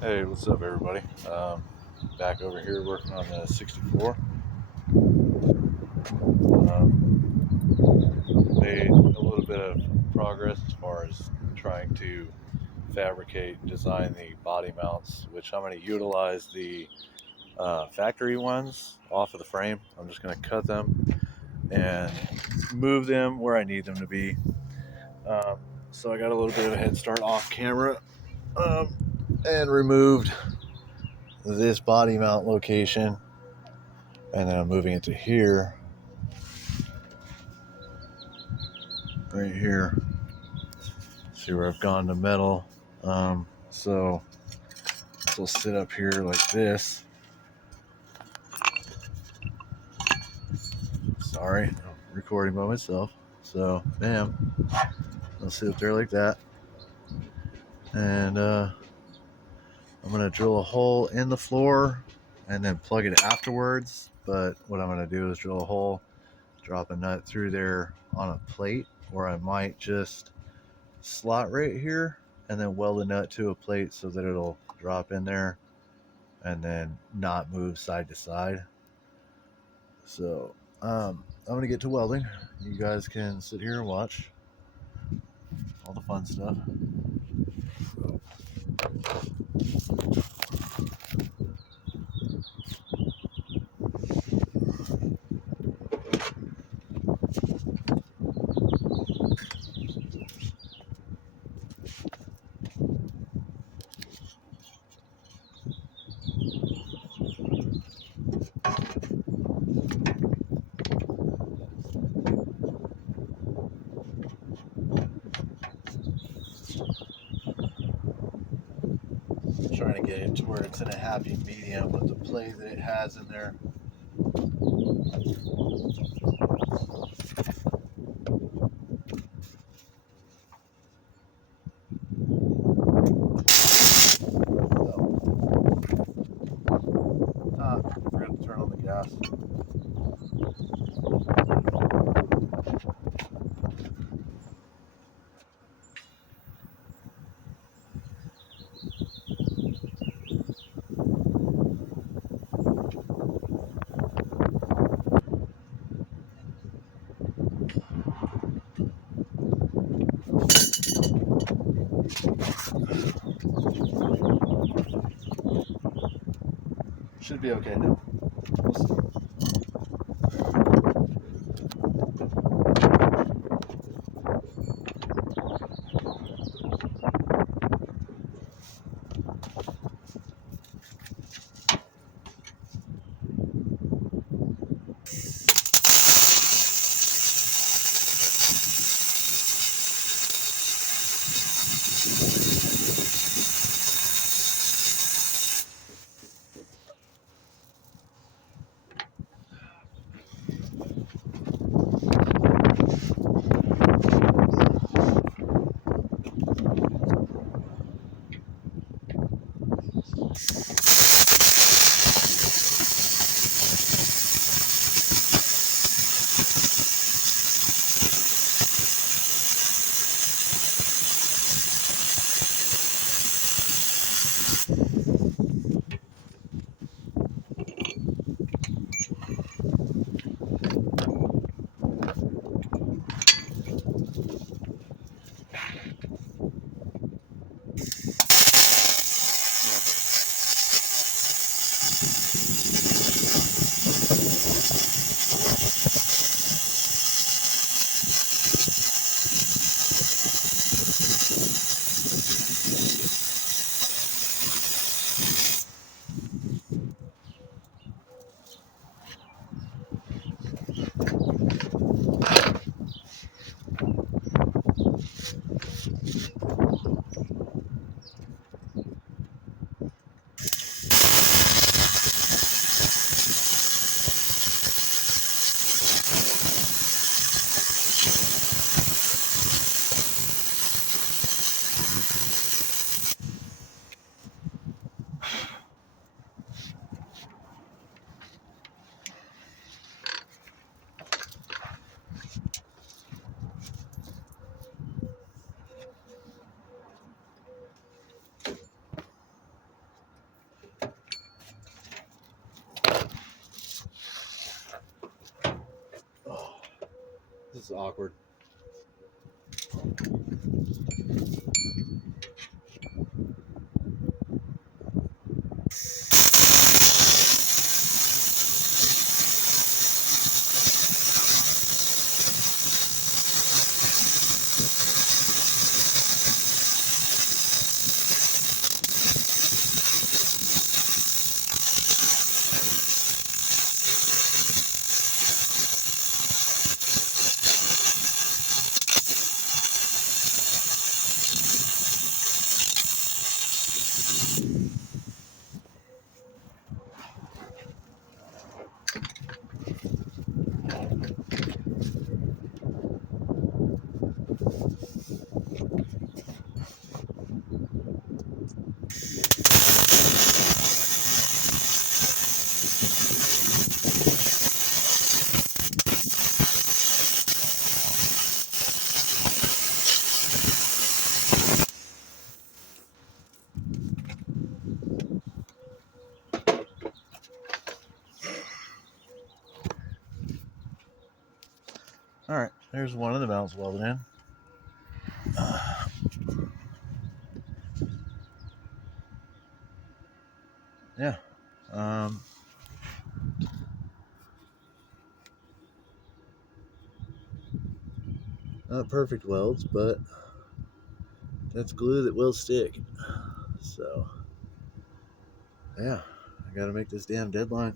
Hey, what's up, everybody? Back over here working on the 64. Made a little bit of progress as far as trying to fabricate and design the body mounts, which I'm going to utilize the factory ones off of the frame. I'm just going to cut them and move them where I need them to be. Um, so I got a little bit of a head start off camera um, and removed this body mount location, and then I'm moving it to here, right here. See where I've gone to metal. So this will sit up here like this. Sorry, I'm recording by myself. So, bam, I'll sit up there like that. And I'm going to drill a hole in the floor and then plug it afterwards. But what I'm going to do is drill a hole, drop a nut through there on a plate, or I might just slot right here and then weld the nut to a plate so that it'll drop in there and then not move side to side. So I'm gonna get to welding. You guys can sit here and watch all the fun stuff. I'm trying to get it to where it's in a happy medium with the play that it has in there. Forgot to turn on the gas. Should be okay now. We'll see. is awkward. All right, there's one of the mounts welded in. Yeah. Not perfect welds, but that's glue that will stick. So, yeah, I gotta make this damn deadline.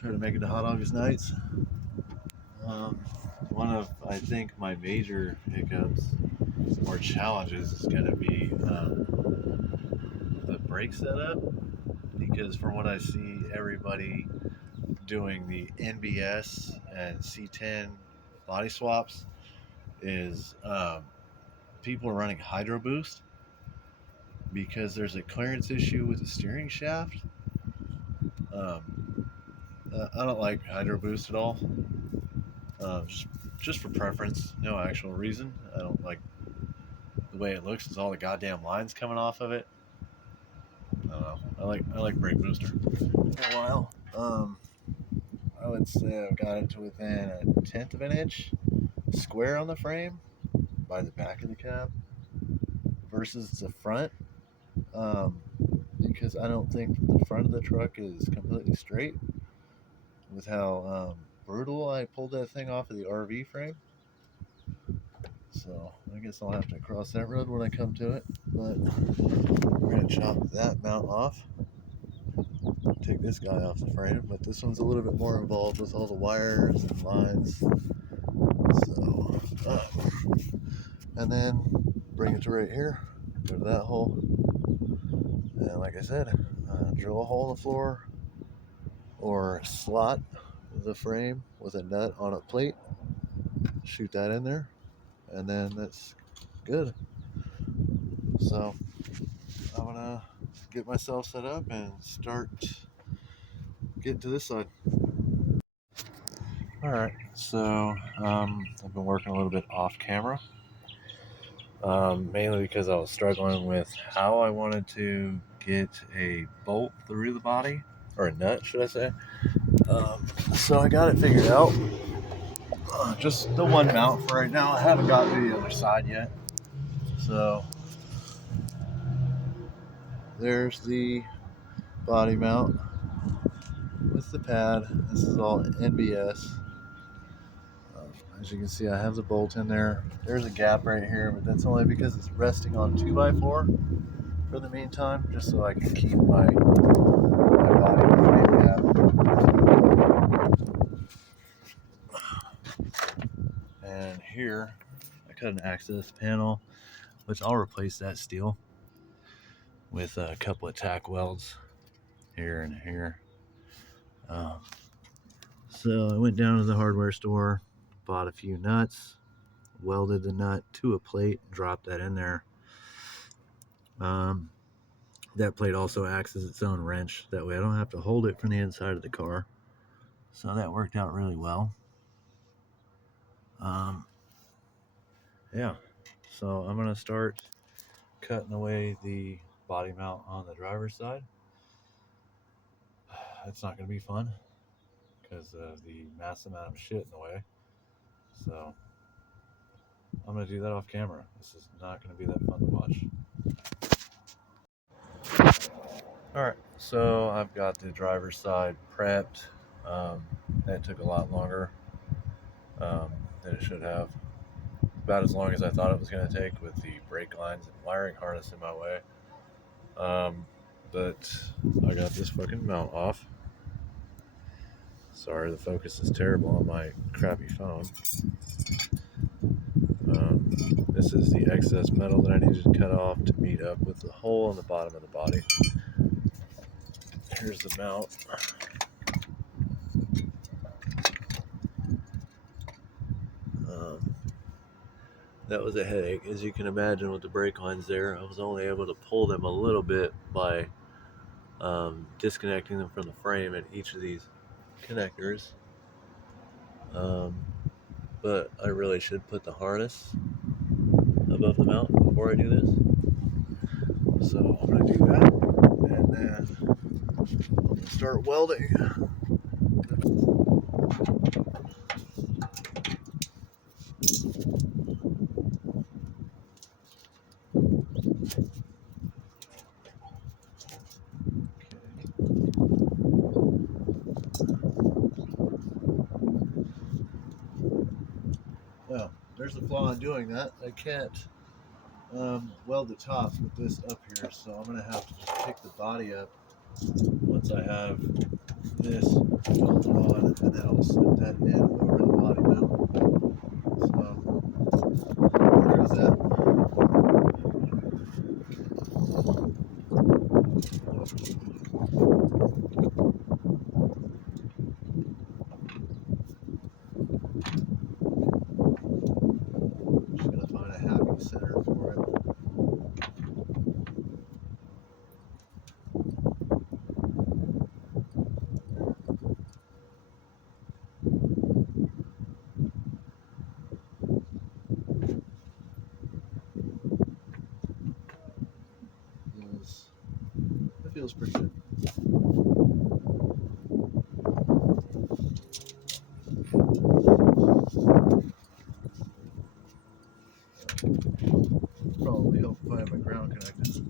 Try to make it to Hot August nights. One of, I think, my major hiccups or challenges is going to be the brake setup, because from what I see, everybody doing the NBS and C-10 body swaps is people are running hydro boost because there's a clearance issue with the steering shaft. I don't like hydro boost at all. Just for preference, no actual reason. I don't like the way it looks. Is all the goddamn lines coming off of it. I don't know. I like brake booster. For a while, I would say I've got it to within a tenth of an inch square on the frame by the back of the cab versus the front. Um, because I don't think the front of the truck is completely straight with how brutal I pulled that thing off of the RV frame. So I guess I'll have to cross that road when I come to it. But we're going to chop that mount off. Take this guy off the frame, but this one's a little bit more involved with all the wires and lines. So, and then bring it to right here, go to that hole, and like I said, drill a hole in the floor or slot the frame with a nut on a plate, shoot that in there, and then that's good. So I'm gonna get myself set up and start getting to this side. All right, so I've been working a little bit off camera, mainly because I was struggling with how I wanted to get a bolt through the body, or a nut, should I say. So I got it figured out. Just the one mount for right now. I haven't gotten to the other side yet. So there's the body mount with the pad. This is all NBS. As you can see, I have the bolt in there. There's a gap right here, but that's only because it's resting on 2x4 for the meantime, just so I can keep my body frame gap. And here, I cut an access panel, which I'll replace that steel with a couple of tack welds here and here. So I went down to the hardware store, bought a few nuts, welded the nut to a plate, dropped that in there. That plate also acts as its own wrench. That way I don't have to hold it from the inside of the car. So that worked out really well. Yeah, so I'm going to start cutting away the body mount on the driver's side. It's not going to be fun because of the massive amount of shit in the way. So I'm going to do that off camera. This is not going to be that fun to watch. Alright, so I've got the driver's side prepped. That took a lot longer than it should have. About as long as I thought it was going to take with the brake lines and wiring harness in my way. But I got this fucking mount off. Sorry, the focus is terrible on my crappy phone. This is the excess metal that I needed to cut off to meet up with the hole in the bottom of the body. Here's the mount. That was a headache, as you can imagine, with the brake lines there. I was only able to pull them a little bit by disconnecting them from the frame at each of these connectors. But I really should put the harness above the mount before I do this. So I'm going to do that, and then I'm going to start welding. Well, there's the flaw in doing that. I can't weld the top with this up here, so I'm going to have to just pick the body up once I have this welded on, and then I'll slip that in over the body mount. So there's that. Just going to find a happy center for it. It feels pretty good. Probably help if I have my ground connected.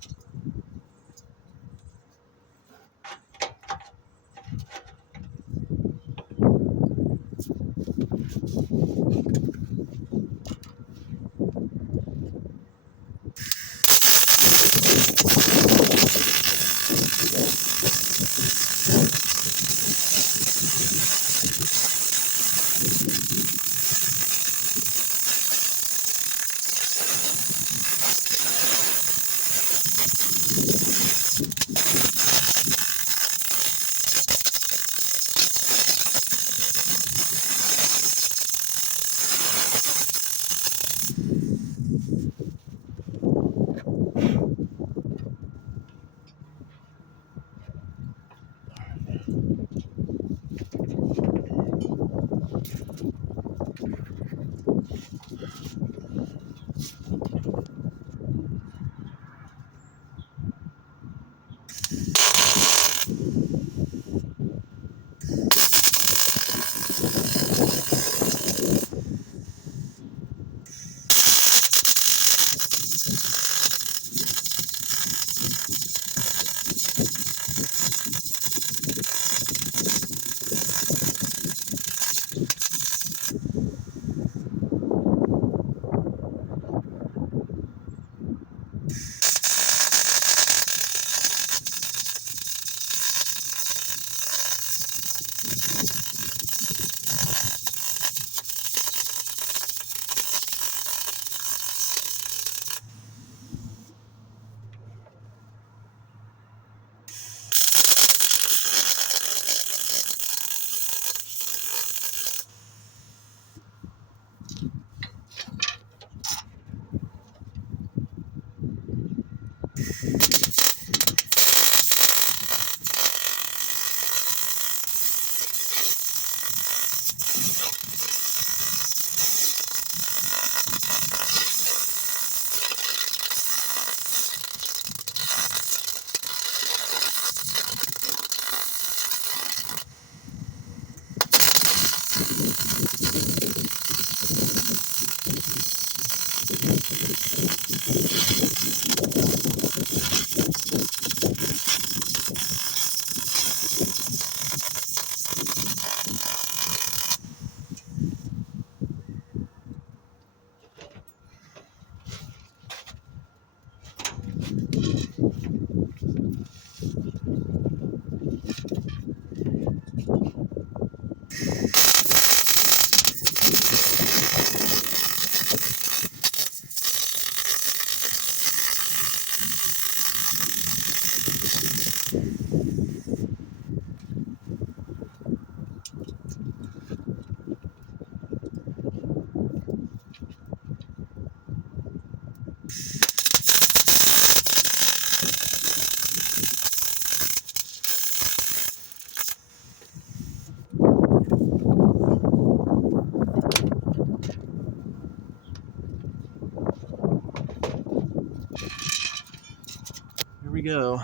Here we go.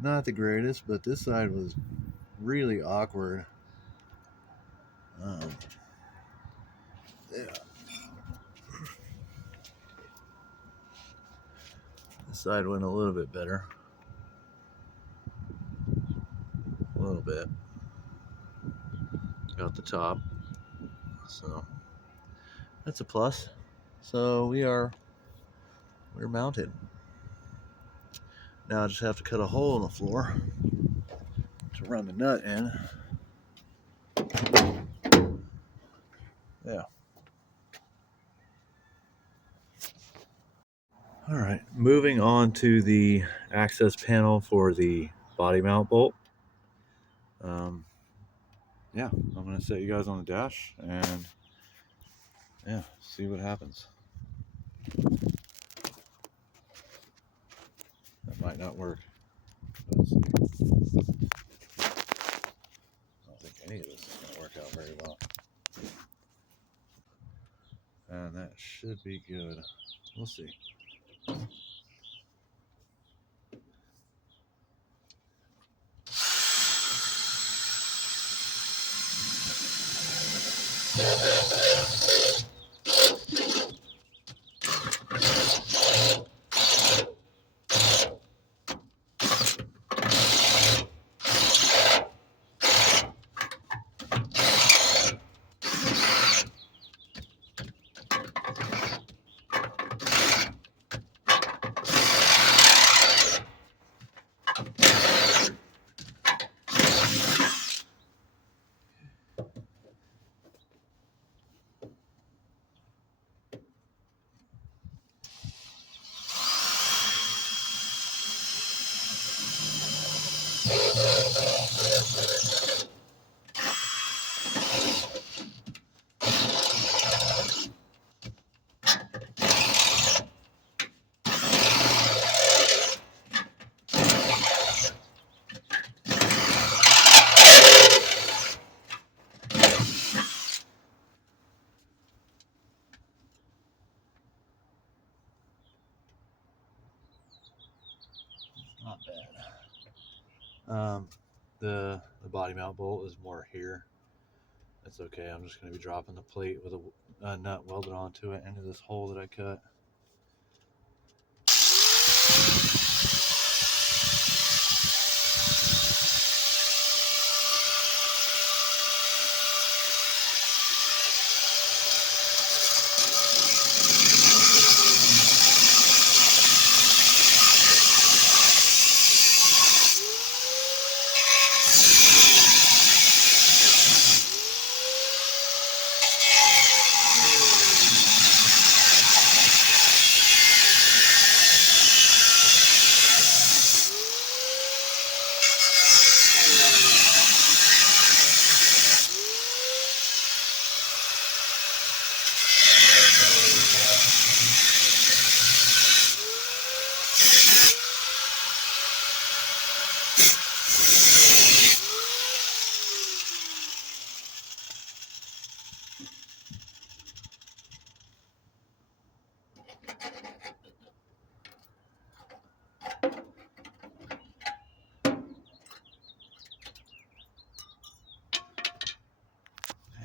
Not the greatest, but this side was really awkward. Yeah. This side went a little bit better. A little bit. Got the top. So that's a plus. So we're mounted. Now I just have to cut a hole in the floor to run the nut in. Yeah. All right, moving on to the access panel for the body mount bolt. Yeah, I'm gonna set you guys on the dash and yeah, see what happens. That might not work. Let's see. I don't think any of this is gonna work out very well. And that should be good. We'll see. Not bad. The body mount bolt is more here. That's okay. I'm just going to be dropping the plate with a nut welded onto it into this hole that I cut.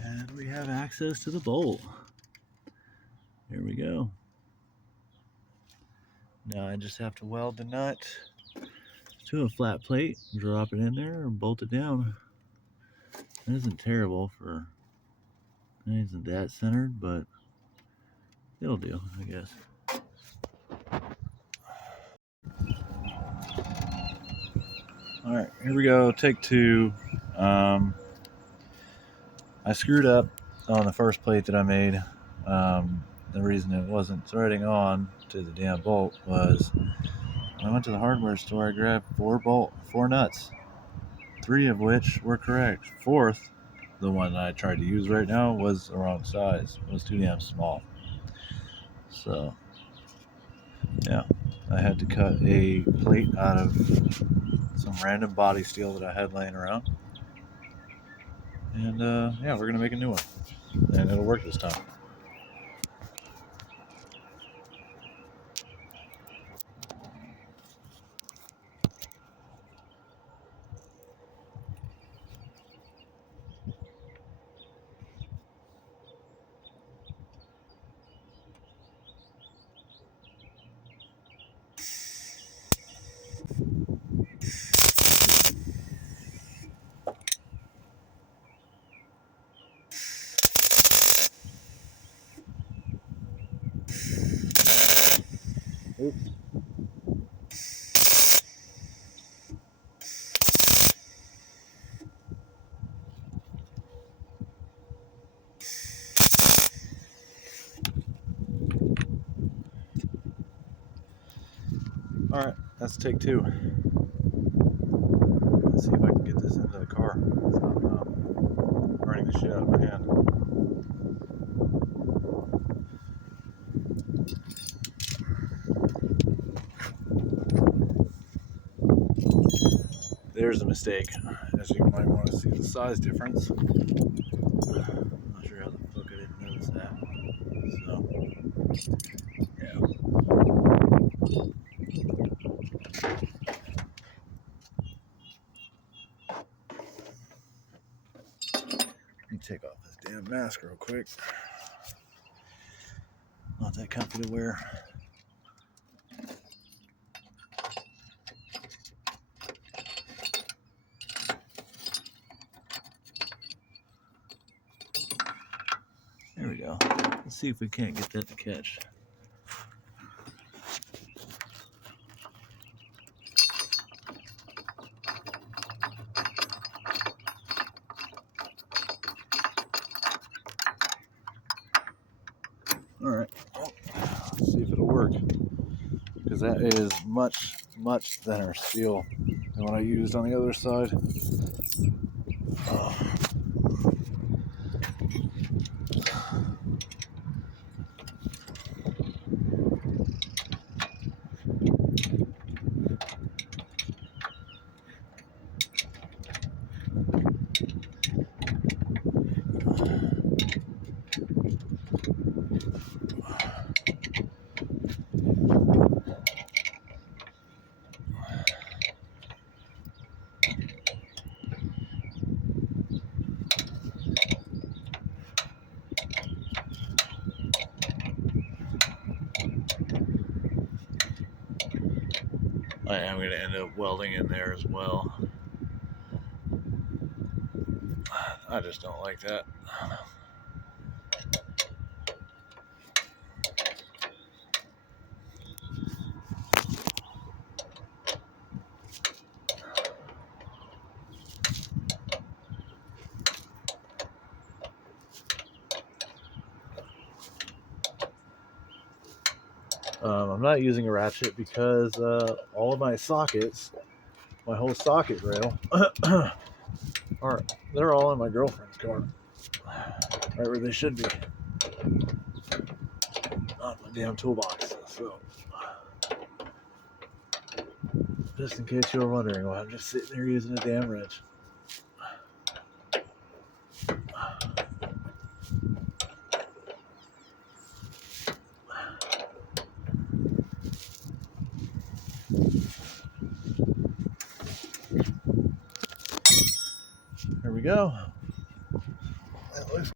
And we have access to the bolt. Here we go. Now I just have to weld the nut to a flat plate, drop it in there, and bolt it down. It isn't terrible for, it isn't that centered, but it'll do, I guess. All right, here we go, take two. I screwed up on the first plate that I made. The reason it wasn't threading on to the damn bolt was when I went to the hardware store, I grabbed four nuts, three of which were correct. Fourth, the one that I tried to use right now, was the wrong size. It was too damn small. So, yeah, I had to cut a plate out of some random body steel that I had laying around. And yeah, we're gonna make a new one, and it'll work this time. Oops. All right, that's take two. Let's see if I can get this into the car without burning the shit out of my hand. There's a mistake, as you might want to see the size difference. I'm not sure how the fuck I didn't notice that. So, yeah. Let me take off this damn mask real quick. Not that comfy to wear. There we go. Let's see if we can't get that to catch. All right, well, let's see if it'll work, because that is much, much thinner steel than what I used on the other side. Oh. I am going to end up welding in there as well. I just don't like that. I'm not using a ratchet because all of my sockets, my whole socket rail, they're all in my girlfriend's car. Right where they should be. Not my damn toolbox. So, just in case you were wondering why I'm just sitting there using a damn wrench. There we go. That looks